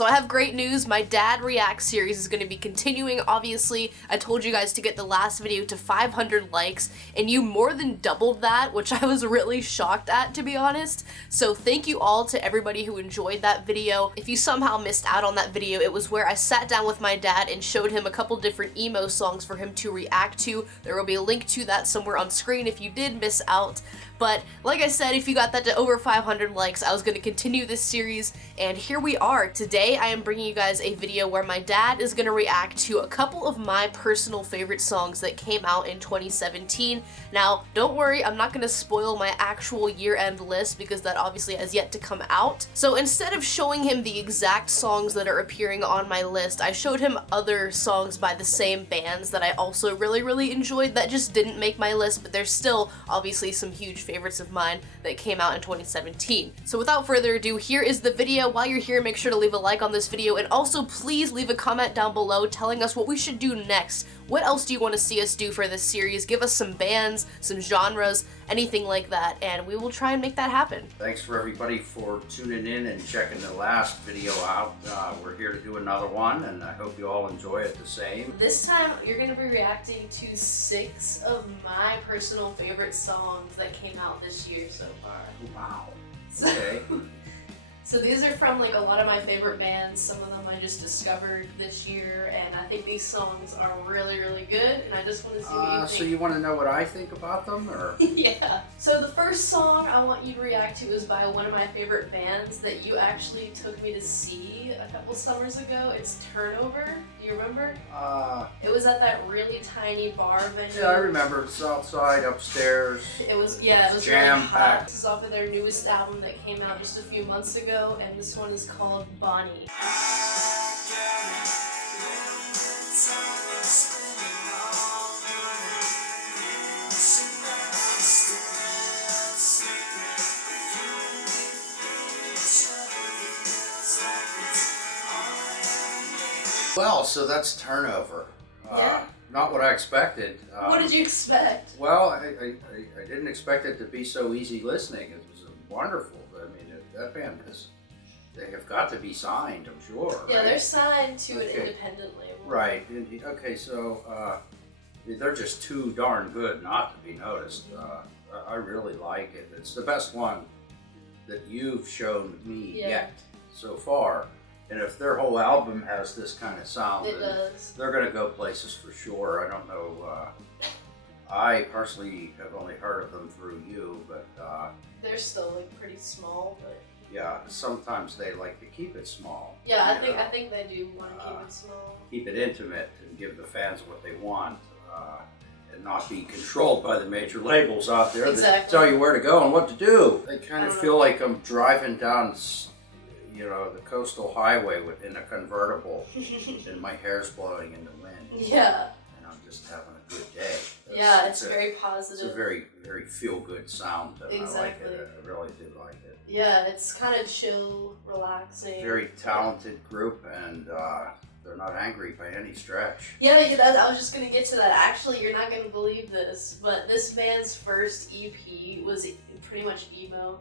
So I have great news, my Dad React series is going to be continuing. Obviously, I told you guys to get the last video to 500 likes, and you more than doubled that, which I was really shocked at, to be honest. So thank you all to everybody who enjoyed that video. If you somehow missed out on that video, it was where I sat down with my dad and showed him a couple different emo songs for him to react to. There will be a link to that somewhere on screen if you did miss out. But like I said, if you got that to over 500 likes, I was going to continue this series, and here we are. Today I am bringing you guys a video where my dad is going to react to a couple of my personal favorite songs that came out in 2017. Now, don't worry, I'm not going to spoil my actual year-end list because that obviously has yet to come out. So instead of showing him the exact songs that are appearing on my list, I showed him other songs by the same bands that I also really enjoyed that just didn't make my list, but there's still obviously some huge favorites of mine that came out in 2017. So without further ado, here is the video. While you're here, make sure to leave a like on this video, and also please leave a comment down below telling us what we should do next. What else do you want to see us do for this series? Give us some bands, some genres, anything like that, and we will try and make that happen. Thanks for everybody for tuning in and checking the last video out. We're here to do another one, and I hope you all enjoy it the same. This time, you're going to be reacting to 6 of my personal favorite songs that came out this year so far. Wow. Okay. So these are from like a lot of my favorite bands. Some of them I just discovered this year, and I think these songs are really good, and I just want to see what you think. So you want to know what I think about them, or? Yeah. So the first song I want you to react to is by one of my favorite bands that you actually took me to see a couple summers ago. It's Turnover. Do you remember? It was at that really tiny bar venue. Yeah, I remember. It's outside, upstairs. It was, yeah, it was jam-packed. really hot. This is off of their newest album that came out just a few months ago, and this one is called Bonnie. Well, so that's Turnover. Yeah. Not what I expected. What did you expect? Well, I didn't expect it to be so easy listening. It was wonderful. I mean, that band they have got to be signed, I'm sure. Yeah, right? They're signed to it independently. Right. Okay, so they're just too darn good not to be noticed. I really like it. It's the best one that you've shown me yet so far. And if their whole album has this kind of sound, they're going to go places for sure. I don't know. I personally have only heard of them through you, but they're still like pretty small, but yeah, sometimes they like to keep it small. Yeah, I think they do want to keep it small. Keep it intimate and give the fans what they want, and not be controlled by the major labels out there that tell you where to go and what to do. I kind of feel like I'm driving down, you know, the coastal highway in a convertible, and my hair's blowing in the wind. Yeah. And I'm just having a good day. Yeah, it's very positive. It's a very feel-good sound. And I like it. I really do like it. Yeah, it's kind of chill, relaxing. Very talented group, and they're not angry by any stretch. Yeah, I was just going to get to that. Actually, you're not going to believe this, but this band's first EP was pretty much emo.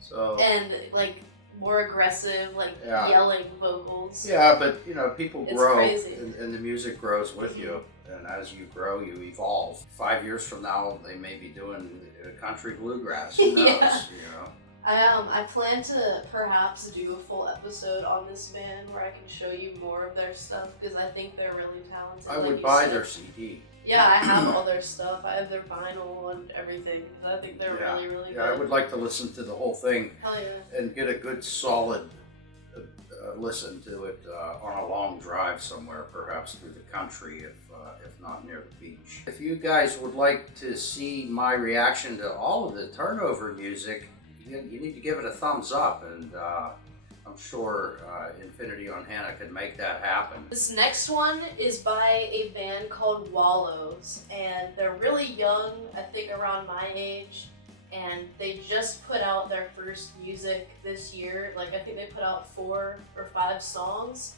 So, and like more aggressive, like yelling vocals. Yeah, but you know, people grow, and the music grows with you, and as you grow, you evolve. 5 years from now, they may be doing country bluegrass. Who knows? You know. I plan to perhaps do a full episode on this band where I can show you more of their stuff because I think they're really talented. I would buy their CD. Yeah, I have all their stuff. I have their vinyl and everything. I think they're really good. Yeah, I would like to listen to the whole thing. Hell yeah. And get a good solid listen to it on a long drive somewhere, perhaps through the country, if not near the beach. If you guys would like to see my reaction to all of the Turnover music, you need to give it a thumbs up, and I'm sure InfinityOnHannah can make that happen. This next one is by a band called Wallows, and they're really young, I think around my age, and they just put out their first music this year. Like, I think they put out 4 or 5 songs,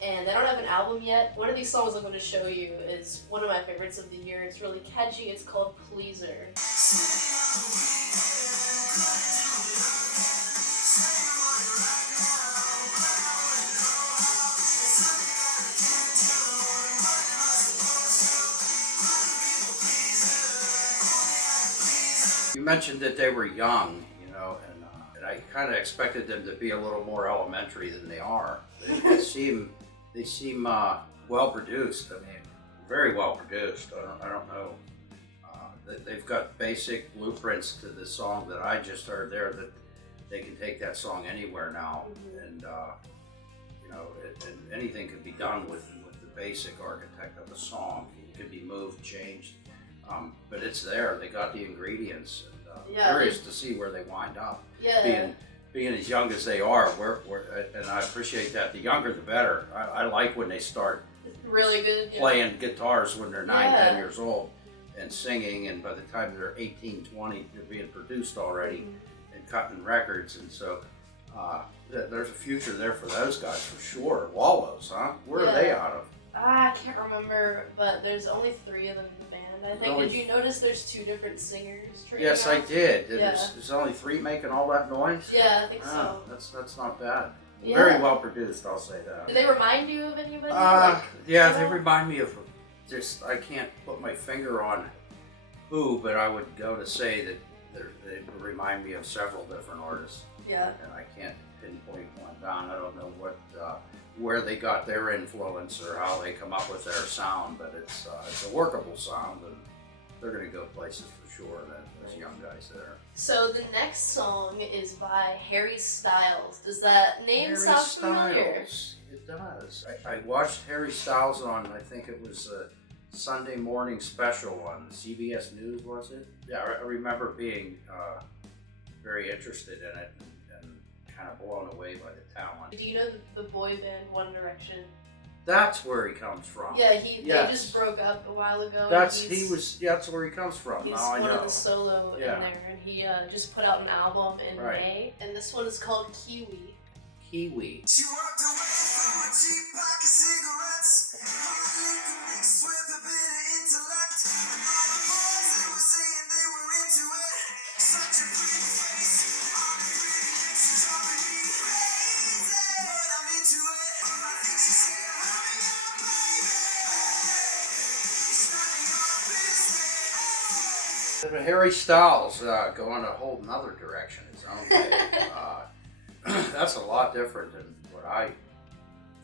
and they don't have an album yet. One of these songs I'm going to show you is one of my favorites of the year. It's really catchy. It's called Pleaser. You mentioned that they were young, you know, and I kind of expected them to be a little more elementary than they are. They seem well produced. I mean, very well produced. I don't know. They've got basic blueprints to the song that I just heard there, that they can take that song anywhere now, and you know, and anything could be done with the basic architect of a song. It could be moved, changed, but it's there. They got the ingredients. And, curious to see where they wind up. Yeah. Being as young as they are, and I appreciate that. The younger, the better. I like when they start really good playing guitars when they're 9, 10 years old. And singing, and by the time they're 18, 20, they're being produced already and cutting records, and so there's a future there for those guys for sure. Wallows, huh? Where are they out of? I can't remember, but there's only 3 of them in the band, I think. Did you notice there's 2 different singers? Yes, I did. There's only 3 making all that noise? Yeah, I think so. That's not bad. Yeah. Very well produced, I'll say that. Do they remind you of anybody? Yeah, they remind me of I can't put my finger on who, but I would go to say that they remind me of several different artists. Yeah. And I can't pinpoint one down. I don't know where they got their influence or how they come up with their sound, but it's a workable sound, and they're going to go places for sure. Those young guys there. So the next song is by Harry Styles. Does that name sound familiar? It does. I watched Harry Styles on, I think it was a Sunday morning special on CBS News, was it? Yeah, I remember being very interested in it and kind of blown away by the talent. Do you know the boy band One Direction? That's where he comes from. Yeah, they just broke up a while ago. That's where he comes from. He's now I know. One of the solo in there, and he just put out an album in May, and this one is called Kiwi. Kiwi. She walked away from a cheap pack of cigarettes, mixed with a bit of intellect. All the boys that were saying they were into it. Such a pretty face on a pretty lips, she's driving me crazy, but I'm into it. I think she's here having a baby. She's running our business. Harry Styles going a whole nother direction his own way. That's a lot different than what I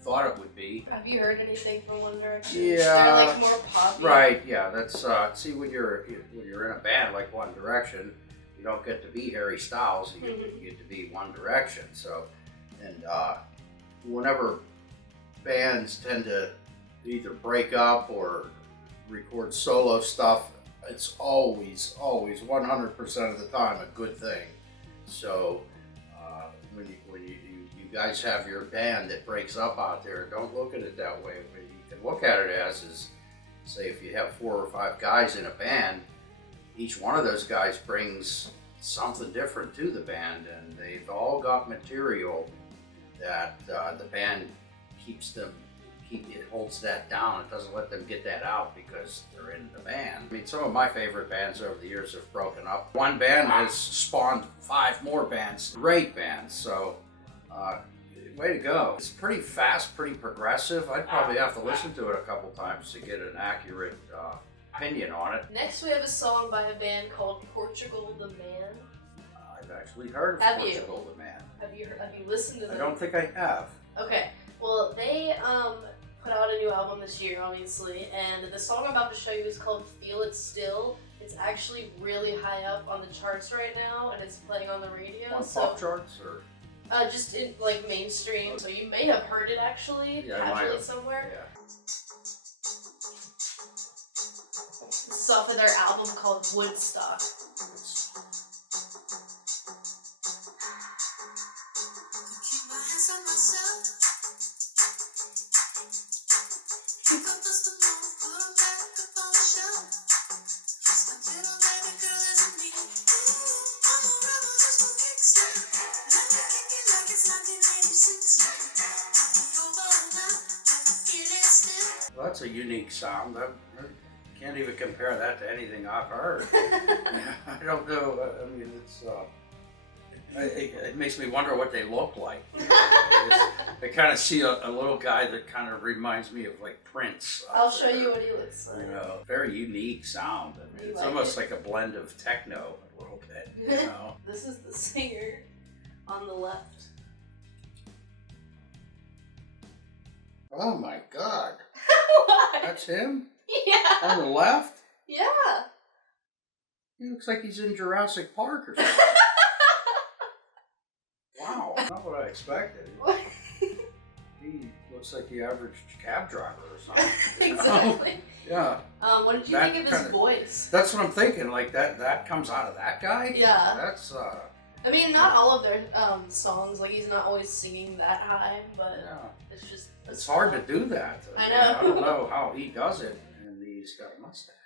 thought it would be. Have you heard anything from One Direction? Yeah, they're like more poppy. Right. Yeah, that's see when you're in a band like One Direction, you don't get to be Harry Styles. You get to be One Direction. So, and whenever bands tend to either break up or record solo stuff, it's always 100% of the time a good thing. So. When you guys have your band that breaks up out there, don't look at it that way. What you can look at it as is, say, if you have 4 or 5 guys in a band, each one of those guys brings something different to the band, and they've all got material that the band it holds that down. It doesn't let them get that out because they're in the band. I mean, some of my favorite bands over the years have broken up. One band has spawned 5 more bands, great bands. So, way to go. It's pretty fast, pretty progressive. I'd probably have to listen to it a couple times to get an accurate opinion on it. Next, we have a song by a band called Portugal the Man. I've actually heard of Portugal the Man. Have you listened to them? I don't think I have. Okay. Well, they put out a new album this year, obviously, and the song I'm about to show you is called Feel It Still. It's actually really high up on the charts right now, and it's playing on the radio. On pop charts, or? Just in, like, mainstream, so you may have heard it actually, casually somewhere. Yeah. This is off of their album called Woodstock. Well, that's a unique sound. I can't even compare that to anything I've heard. I don't know. I mean, It makes me wonder what they look like. I kind of see a little guy that kind of reminds me of like Prince. I'll show you what he looks like. You know, very unique sound. I mean, it's almost like a blend of techno a little bit. You know. This is the singer on the left. Oh my God. What? That's him? Yeah. On the left? Yeah. He looks like he's in Jurassic Park or something. Wow, not what I expected. He looks like the average cab driver or something. Exactly. Yeah. What did you think of his voice? That's what I'm thinking. Like that comes out of that guy? Yeah. That's I mean, not all of their songs, like he's not always singing that high, but yeah. it's just... It's hard to do that. I know. I don't know how he does it, and he's got a mustache.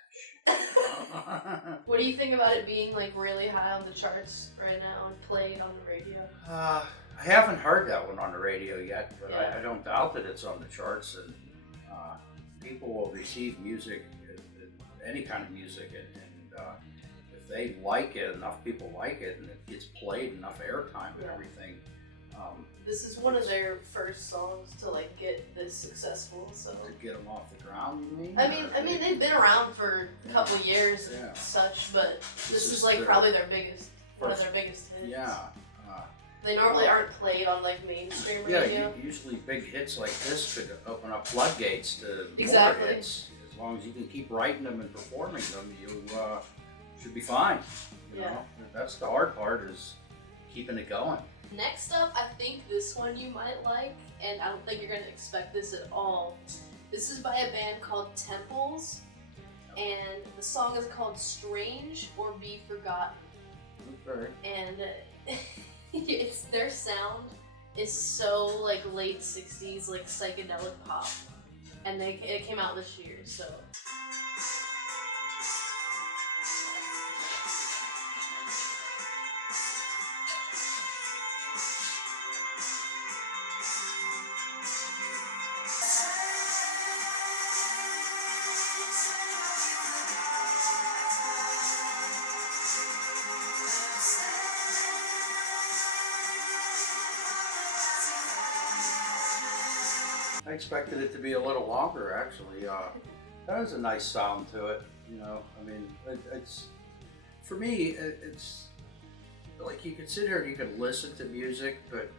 What do you think about it being like really high on the charts right now and played on the radio? I haven't heard that one on the radio yet, but Yeah. I don't doubt that it's on the charts, and people will receive music, any kind of music, and if they like it, enough people like it, and it gets played enough airtime and everything. This is one of their first songs to like get this successful, so. To get them off the ground, you mean? I mean, they've been around for a couple years Yeah. and such, but this is like their probably their biggest, one of their biggest hits. Yeah. They normally aren't played on like mainstream Yeah, radio. usually big hits like this could open up floodgates to Exactly. more hits. As long as you can keep writing them and performing them, you should be fine. You know? That's the hard part, is keeping it going. Next up, I think this one you might like, and I don't think you're going to expect this at all. This is by a band called Temples, and the song is called Strange or Be Forgotten. Okay. And it's their sound is so like late 60s, like psychedelic pop, and it came out this year, so. I expected it to be a little longer, actually. That has a nice sound to it, you know. I mean, it's for me, it's like you can sit here and you can listen to music, but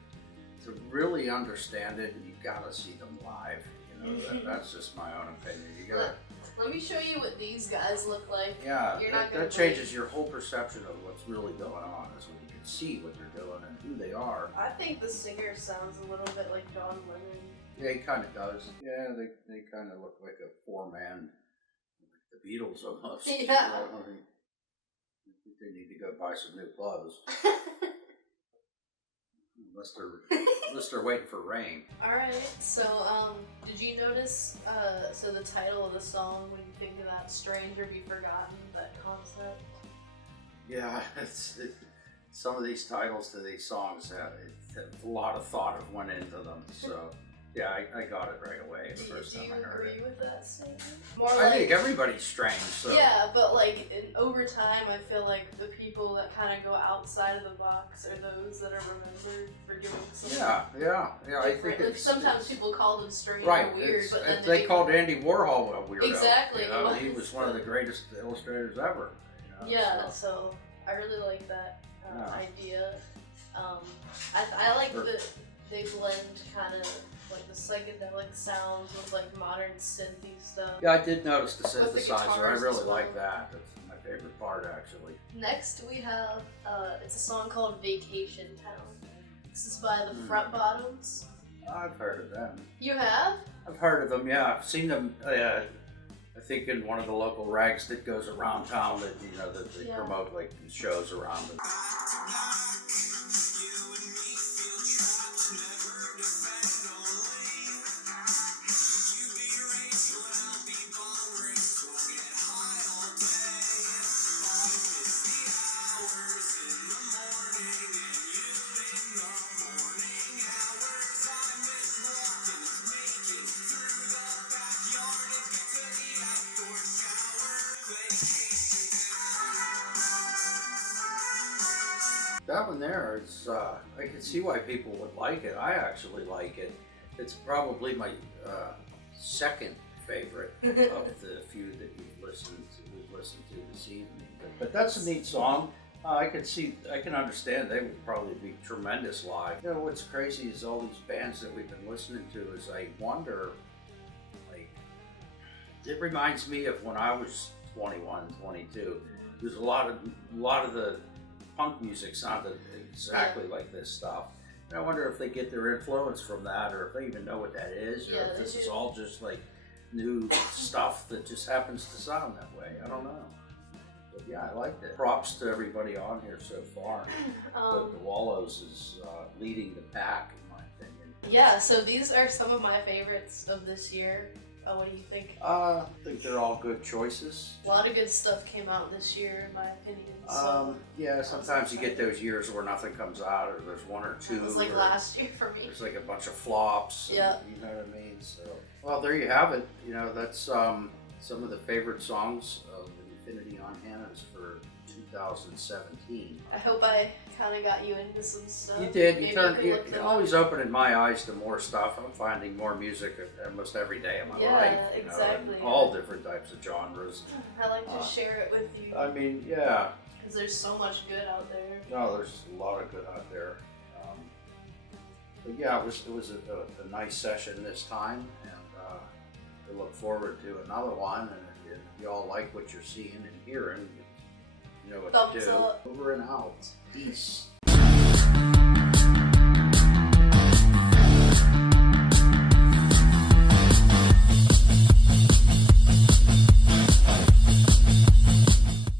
to really understand it, you gotta see them live. You know, that's just my own opinion. You gotta. Let me show you what these guys look like. Yeah, You're not that changes your whole perception of what's really going on, is when you can see what they're doing and who they are. I think the singer sounds a little bit like John Lennon. Yeah, he kind of does. Yeah, they kind of look like a four-man, like the Beatles almost. Yeah. You know, I mean, they need to go buy some new clothes. Unless they're waiting for rain. Alright, so did you notice, so the title of the song, when you think of that, Strange or Be Forgotten, that concept? Yeah, some of these titles to these songs have a lot of thought went into them, so yeah, I got it right away the first time I heard it. Do you agree with that statement? I think everybody's strange, so. Yeah, but like over time, I feel like the people that kind of go outside of the box are those that are remembered for doing something. Yeah. I think like sometimes people call them strange right, or weird, but then they called Andy Warhol a weirdo. Exactly. You know? He was one of the greatest illustrators ever. You know, yeah, so I really like that idea. I like that they blend kind of like the psychedelic sounds with like modern synthy stuff. Yeah, I did notice the With the synthesizer. I guitars really as well. like that. That's my favorite part, actually. Next we have, it's a song called Vacation Town. This is by the Front Bottoms. I've heard of them. You have? I've heard of them, yeah. I've seen them, I think in one of the local rags that goes around town that, you know, that they promote like shows around them. That one there, it's, I can see why people would like it. I actually like it. It's probably my second favorite of the few that we've listened to this evening. But that's a neat song. I can understand they would probably be tremendous live. You know, what's crazy is all these bands that we've been listening to is I wonder, like, it reminds me of when I was 21, 22. There's a lot of the punk music sounded exactly like this stuff. And I wonder if they get their influence from that, or if they even know what that is, or if this is all just like new stuff that just happens to sound that way. I don't know. But yeah, I liked it. Props to everybody on here so far. But the Wallows is leading the pack, in my opinion. Yeah, so these are some of my favorites of this year. What do you think? I think they're all good choices. A lot of good stuff came out this year, in my opinion. So Yeah, sometimes you get those years where nothing comes out, or there's one or two. it was like last year for me. There's like a bunch of flops. Yeah. You know what I mean? So, well, there you have it. You know, that's some of the favorite songs of InfinityOnHannah's for 2017. I hope I kind of got you into some stuff. You did. Maybe You're could look always opening my eyes to more stuff. I'm finding more music almost every day of my life. Yeah, You know, exactly. in all different types of genres. I like to share it with you. I mean, yeah. Because there's so much good out there. No, there's a lot of good out there. But yeah, it was a nice session this time, and we look forward to another one. And if you all like what you're seeing and hearing, you know what to Thumbs do. up. Over and out. Peace.